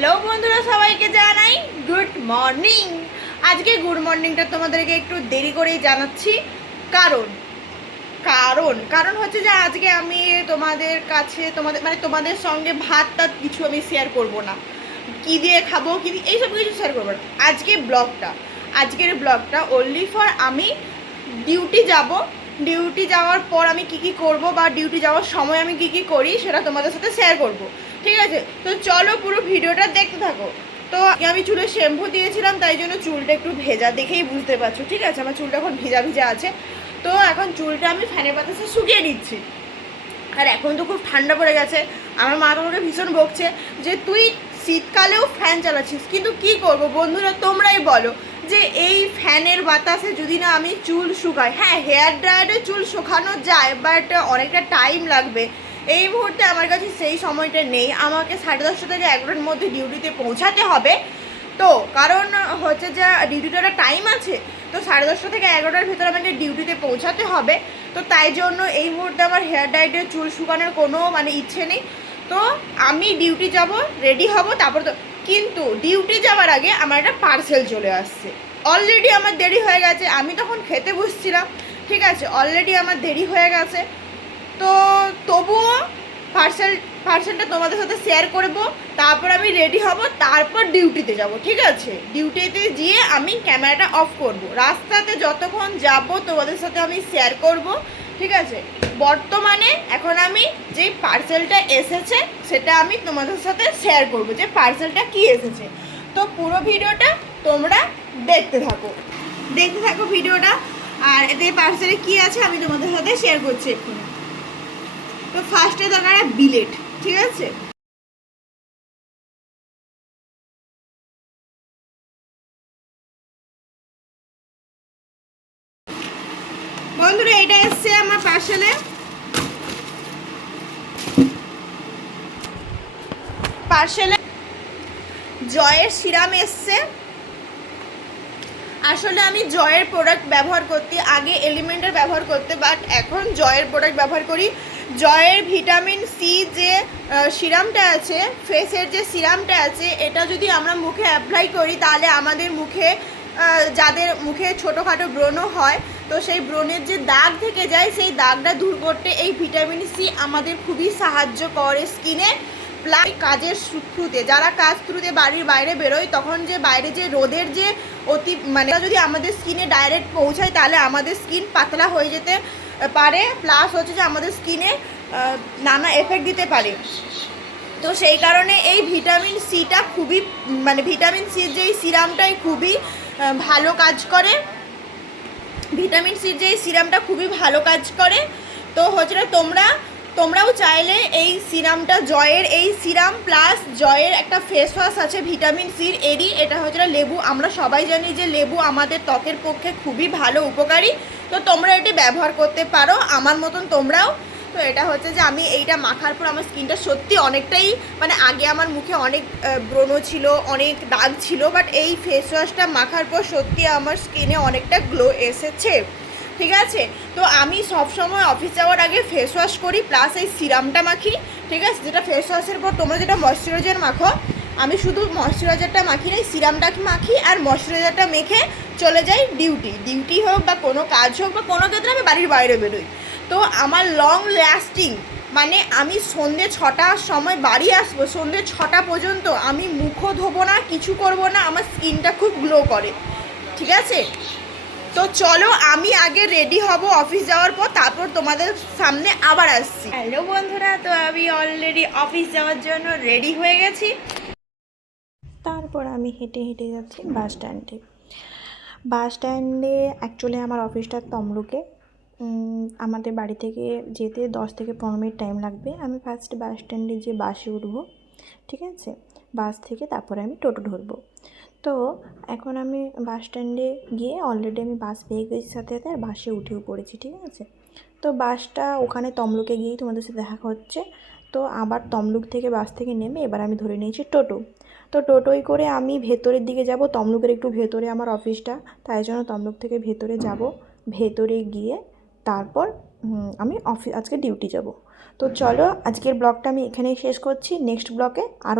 Hello বন্ধুরা, সবাইকে জানাই গুড মর্নিং। আজকে গুড মর্নিংটা তোমাদেরকে একটু দেরি করেই জানাচ্ছি। কারণ কারণ কারণ হচ্ছে যে আজকে আমি তোমাদের কাছে তোমাদের সঙ্গে ভাত টাত কিছু আমি শেয়ার করব না। কি দিয়ে খাবো, কি দিয়ে এইসব কিছু শেয়ার করবো না। আজকের ব্লগটা অনলি ফর আমি ডিউটি যাওয়ার পর আমি কি করব বা ডিউটি যাওয়ার সময় আমি কি করি সেটা তোমাদের সাথে শেয়ার করব। ঠিক আছে, তো চলো পুরো ভিডিওটা দেখতে থাকো। তো আমি চুলে শ্যাম্পু দিয়েছিলাম, তাই জন্য চুলটা একটু ভেজা, দেখেই বুঝতে পারছো। ঠিক আছে, আমার চুলটা এখন ভিজা ভিজা আছে। তো এখন চুলটা আমি ফ্যানের বাতাসে শুকিয়ে নিচ্ছি। আর এখন তো খুব ঠান্ডা পড়ে গেছে। আমার মা তোমাকে ভীষণ বকছে যে তুই শীতকালেও ফ্যান চালাচ্ছিস, কিন্তু কি করব বন্ধুরা, তোমরাই বলো যে এই ফ্যানের বাতাসে যদি না আমি চুল শুকাই। হ্যাঁ, হেয়ার ড্রায়ারে চুল শুকানো যায়, বাট অনেকটা টাইম লাগবে। এই মুহূর্তে আমার কাছে সেই সময়টা নেই। আমাকে 10:30 থেকে 11টার মধ্যে ডিউটিতে পৌঁছাতে হবে। তো কারণ হচ্ছে যে ডিউটিটা টাইম আছে, তো 10:30 থেকে 11টার ভেতরে আমাকে ডিউটিতে পৌঁছাতে হবে। তো তাই জন্য এই মুহূর্তে আমার হেয়ার ড্রায়ারে চুল শুকানোর কোনো ইচ্ছে নেই। তো আমি ডিউটি যাব, রেডি হব, তারপর তো কিন্তু ডিউটি যাওয়ার আগে আমার একটা পার্সেল চলে আসছে। অলরেডি আমার দেরি হয়ে গেছে, আমি তখন খেতে বসছিলাম। ঠিক আছে, অলরেডি আমার দেরি হয়ে গেছে। তো তবুও পার্সেলটা তোমাদের সাথে শেয়ার করব। তারপর আমি রেডি হব, তারপর ডিউটিতে যাব। ঠিক আছে, ডিউটিতে গিয়ে আমি ক্যামেরাটা অফ করব। রাস্তাতে যতক্ষণ যাব তোমাদের সাথে আমি শেয়ার করব। ঠিক আছে, বর্তমানে এখন আমি যে পার্সেলটা এসেছে সেটা আমি তোমাদের সাথে শেয়ার করব, যে পার্সেলটা কি এসেছে। তো পুরো ভিডিওটা তোমরা দেখতে থাকো ভিডিওটা। আর এতে পার্সেলে কি আছে আমি তোমাদের সাথে শেয়ার করছি এক্ষুনি। তো ফার্স্টে দরকার বিলেট। ঠিক আছে, বন্ধুরা এটা এসছে আমার পার্সেলে জয়ের সিরাম এসছে। আসলে আমি জয়ের প্রোডাক্ট ব্যবহার করতে, আগে এলিমেন্টের ব্যবহার করতে, বাট এখন জয়ের প্রোডাক্ট ব্যবহার করি। জয়ের ভিটামিন সি যে সিরামটা আছে, ফেসের যে সিরামটা আছে, এটা যদি আমরা মুখে অ্যাপ্লাই করি তাহলে আমাদের মুখে যাদের মুখে ছোটোখাটো ব্রণ হয়, তো সেই ব্রণের যে দাগ থেকে যায় সেই দাগটা দূর করতে এই ভিটামিন সি আমাদের খুবই সাহায্য করে স্কিনে। প্লাস কাজের থ্রুতে, যারা কাজ থ্রুতে বাড়ির বাইরে বেরোয়, তখন যে বাইরে যে রোদের যে যদি আমাদের স্কিনে ডাইরেক্ট পৌঁছায় তাহলে আমাদের স্কিন পাতলা হয়ে যেতে পারে। প্লাস হচ্ছে যে আমাদের স্কিনে নানা এফেক্ট দিতে পারে। তো সেই কারণে এই ভিটামিন সিটা খুবই ভিটামিন সির যে সিরামটাই খুবই ভালো কাজ করে। ভিটামিন সির যে সিরামটা খুবই ভালো কাজ করে। তো হচ্ছে তোমরাও চাইলে এই সিরামটা, জয়ের এই সিরাম প্লাস জয়ের একটা ফেস ওয়াশ আছে ভিটামিন সির এরই, এটা হচ্ছে লেবু। আমরা সবাই জানি যে লেবু আমাদের ত্বকের পক্ষে খুবই ভালো, উপকারী। তো তোমরা এটি ব্যবহার করতে পারো আমার মতন তোমরাও। তো এটা হচ্ছে যে আমি এইটা মাখার পর আমার স্কিনটা সত্যি অনেকটাই, আগে আমার মুখে অনেক ব্রণ ছিল, অনেক দাগ ছিল, বাট এই ফেস ওয়াশটা মাখার পর সত্যি আমার স্কিনে অনেকটা গ্লো এসেছে। ঠিক আছে, তো আমি সবসময় অফিস যাওয়ার আগে ফেস ওয়াশ করি, প্লাস এই সিরামটা মাখি। ঠিক আছে, যেটা ফেস ওয়াশের পর তোমরা যেটা ময়শ্চারাইজার মাখো, আমি শুধু ময়শ্চারাইজারটা মাখি নাই, সিরামটা মাখি আর ময়শ্চারাইজারটা মেখে চলে যাই ডিউটি হোক বা কোনো কাজ হোক বা কোনো ক্ষেত্রে আমি বাড়ির বাইরে বেরোই। তো আমার লং লাস্টিং, আমি সন্ধ্যে 6টার সময় বাড়ি আসবো, সন্ধ্যে 6টা পর্যন্ত আমি মুখও ধোবো না, কিছু করবো না, আমার স্কিনটা খুব গ্লো করে। ঠিক আছে, তো চলো আমি আগে রেডি হব অফিস যাওয়ার পর, তারপর তোমাদের সামনে আবার আসছি। হ্যালো বন্ধুরা, তো আমি অলরেডি অফিস যাওয়ার জন্য রেডি হয়ে গেছি। তারপর আমি হেঁটে হেঁটে যাচ্ছি বাস স্ট্যান্ডে অ্যাকচুয়ালি আমার অফিসটা তমলুকে। আমাদের বাড়ি থেকে যেতে 10 থেকে 15 মিনিট টাইম লাগবে। আমি ফার্স্ট বাস স্ট্যান্ডে যে বাসে উঠবো। ঠিক আছে, বাস থেকে তারপরে আমি টোটো ধরবো। তো এখন আমি বাস স্ট্যান্ডে গিয়ে অলরেডি আমি বাস পেয়ে গেছি, সাথে সাথে আর বাসে উঠেও পড়েছি। ঠিক আছে, তো বাসটা ওখানে তমলুকে গিয়েই তোমাদের সাথে দেখা হচ্ছে। তো আবার তমলুক থেকে বাস থেকে নেমে এবার আমি ধরে নিয়েছি টোটো। তো টোটোয় করে আমি ভেতরের দিকে যাব, তমলুকের একটু ভেতরে আমার অফিসটা, তাই জন্য তমলুক থেকে ভেতরে যাব। ভেতরে গিয়ে তারপর আমি আজকে ডিউটি যাব। তো চলো আজকের ব্লগটা আমি এখানেই শেষ করছি। নেক্সট ব্লগে আরও